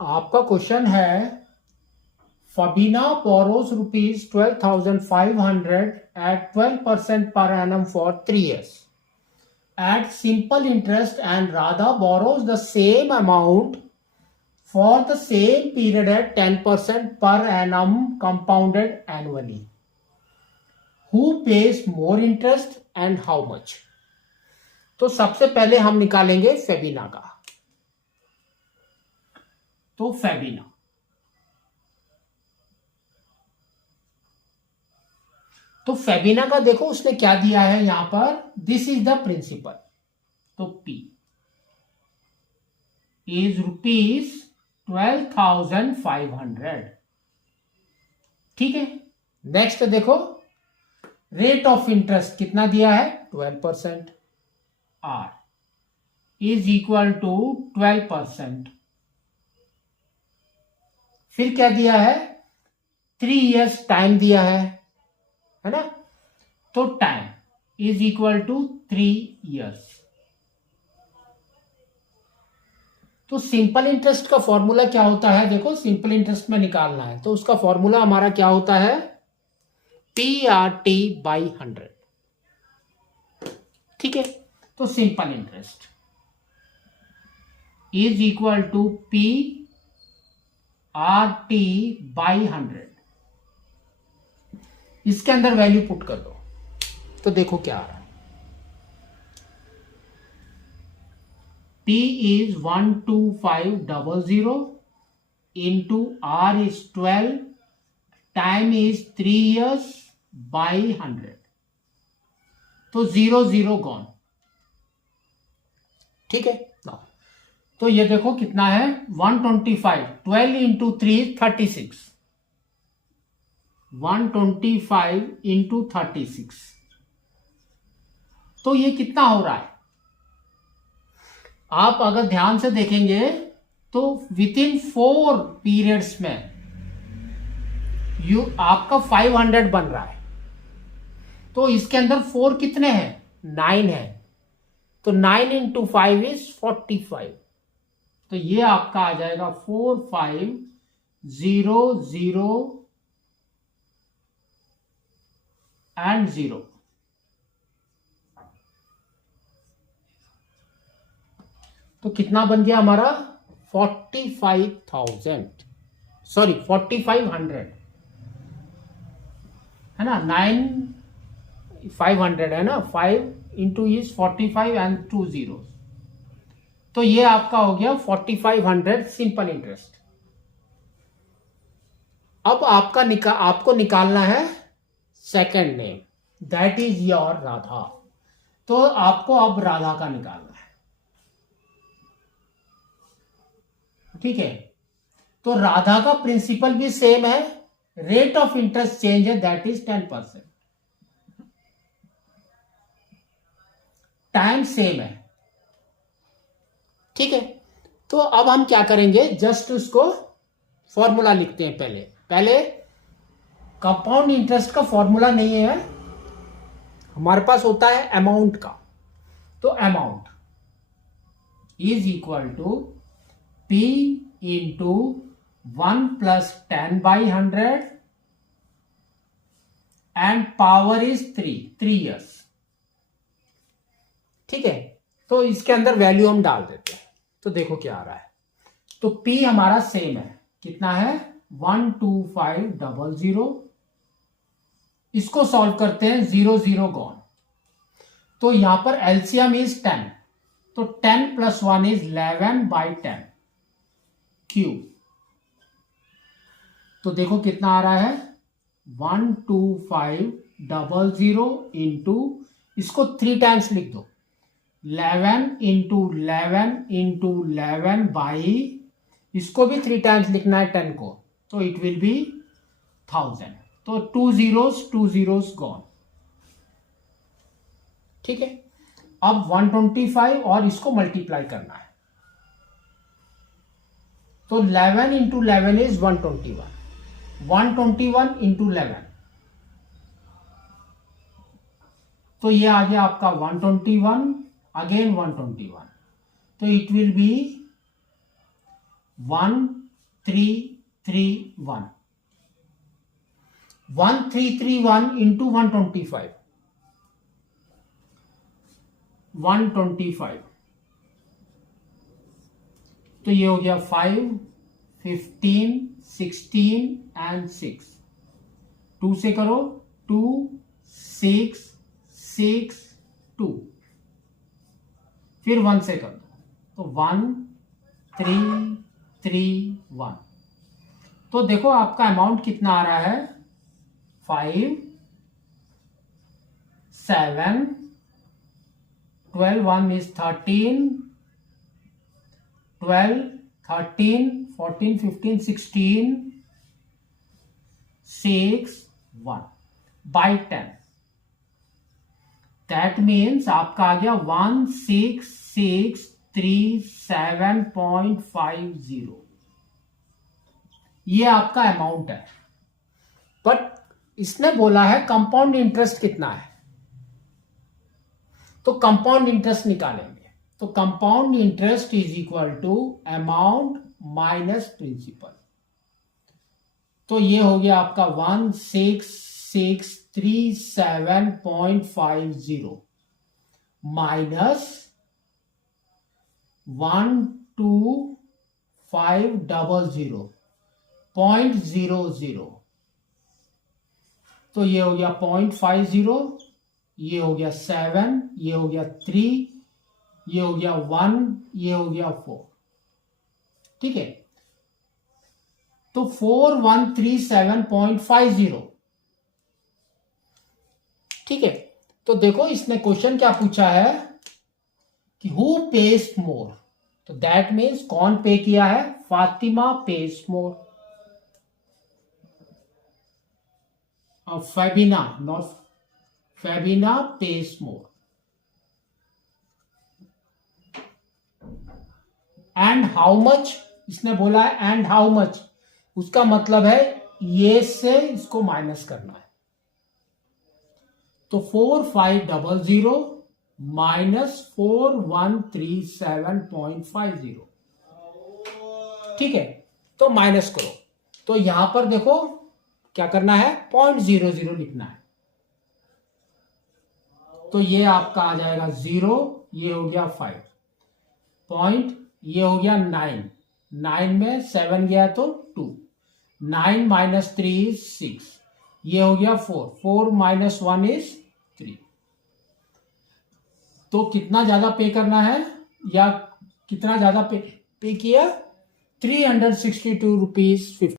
आपका क्वेश्चन है Fabina borrows rupees 12,500 at 12% per annum for 3 years. At simple interest and Radha borrows the same amount for the same period at 10% per annum compounded annually. Who pays more interest and how much? तो सबसे पहले हम निकालेंगे फेबिना का। तो फेबिना, तो फेबिना का देखो उसने क्या दिया है यहां पर, दिस इज द प्रिंसिपल। तो P इज रुपीज 12,500। ठीक है, नेक्स्ट देखो रेट ऑफ इंटरेस्ट कितना दिया है 12%। R is equal to 12%। फिर क्या दिया है 3 इयर्स टाइम दिया है ना। तो time is equal to 3 years. तो सिंपल इंटरेस्ट का फॉर्मूला क्या होता है, देखो सिंपल इंटरेस्ट में निकालना है तो उसका फॉर्मूला हमारा क्या होता है PRT/100। ठीक है, तो simple interest is equal to PRT/100। इसके अंदर वैल्यू पुट कर दो तो देखो क्या आ रहा है। P is 12500 into R is 12, time is 3 years by 100। तो 0 0 गॉन। ठीक है ना, तो ये देखो कितना है 125, 12 इंटू 3 36, 125 इंटू 36। तो ये कितना हो रहा है, आप अगर ध्यान से देखेंगे तो विद इन 4 पीरियड्स में आपका 500 बन रहा है। तो इसके अंदर 4 कितने हैं 9 है, तो 9 इंटू 5 इज 45। तो ये आपका आ जाएगा 4500 एंड 0। तो कितना बन गया हमारा 45,000, सॉरी 4,500 है ना। 9,500 है ना, 5 इंटू इज 45 एंड 2 जीरो। तो ये आपका हो गया 4,500 सिंपल इंटरेस्ट। अब आपको निकालना है second name, that is your Radha. तो आपको अब राधा का निकालना है। ठीक है, तो राधा का प्रिंसिपल भी सेम है, रेट ऑफ इंटरेस्ट चेंज है दैट इज 10%, टाइम सेम है। ठीक है, तो अब हम क्या करेंगे, जस्ट उसको फॉर्मूला लिखते हैं। पहले कंपाउंड इंटरेस्ट का फॉर्मूला नहीं है हमारे पास, होता है अमाउंट का। तो amount is equal to P into 1 plus 10/100 and power is 3 years. ठीक है, तो इसके अंदर वैल्यू हम डाल देते हैं तो देखो क्या आ रहा है। तो P हमारा सेम है, कितना है 12500। इसको सॉल्व करते हैं, 0 0 गॉन। तो यहां पर एलसीएम इज 10, तो 10 प्लस 1 इज 11/10 क्यूब। तो देखो कितना आ रहा है 12500 इंटू, इसको 3 टाइम्स लिख दो, 11 इंटू 11 इंटू 11 बाई, इसको भी 3 टाइम्स लिखना है 10 को, तो इट विल बी 1000। तो 2 zeros गॉन। ठीक है, अब 125 और इसको मल्टीप्लाई करना है। तो 11 इंटू 11 इज 121, 121 इंटू 11, तो ये आ गया आपका 121, अगेन 121, तो इट विल बी 1 1331 1331 into 125 125 तो ये हो गया 5 15 16 एंड 6 2 से करो 2 6 6 2 फिर 1 से कर दो तो 1 3 3 1 तो देखो आपका अमाउंट कितना आ रहा है 5 7 12 1 is 13 12 13 14 15 16 6 1 by 10 दैट मीन्स आपका आ गया 16637.50 ये आपका अमाउंट है। बट इसने बोला है कंपाउंड इंटरेस्ट कितना है तो कंपाउंड इंटरेस्ट निकालेंगे तो compound interest is equal to amount minus principal तो ये हो गया आपका 16637.50 माइनस 12500.00 तो ये हो गया 0.50 ये हो गया 7 ये हो गया 3 ये हो गया 1 ये हो गया 4 ठीक है तो 4137.50 ठीक है तो देखो इसने क्वेश्चन क्या पूछा है कि हु पेज मोर तो दैट मीन्स कौन पे किया है फातिमा पेज मोर और Febina not Febina page more and how much इसने बोला है एंड हाउ मच उसका मतलब है ये से इसको माइनस करना है तो 4500 माइनस 4137.50 ठीक है तो माइनस करो तो यहां पर देखो क्या करना है 0.00 लिखना है तो ये आपका आ जाएगा 0 ये हो गया 5 पॉइंट ये हो गया 9 9 में 7 गया तो 2 9 माइनस 3 इज 6 ये हो गया 4 4 माइनस 1 इज 3 तो कितना ज्यादा पे करना है या कितना ज्यादा पे किया 362 रुपीज 50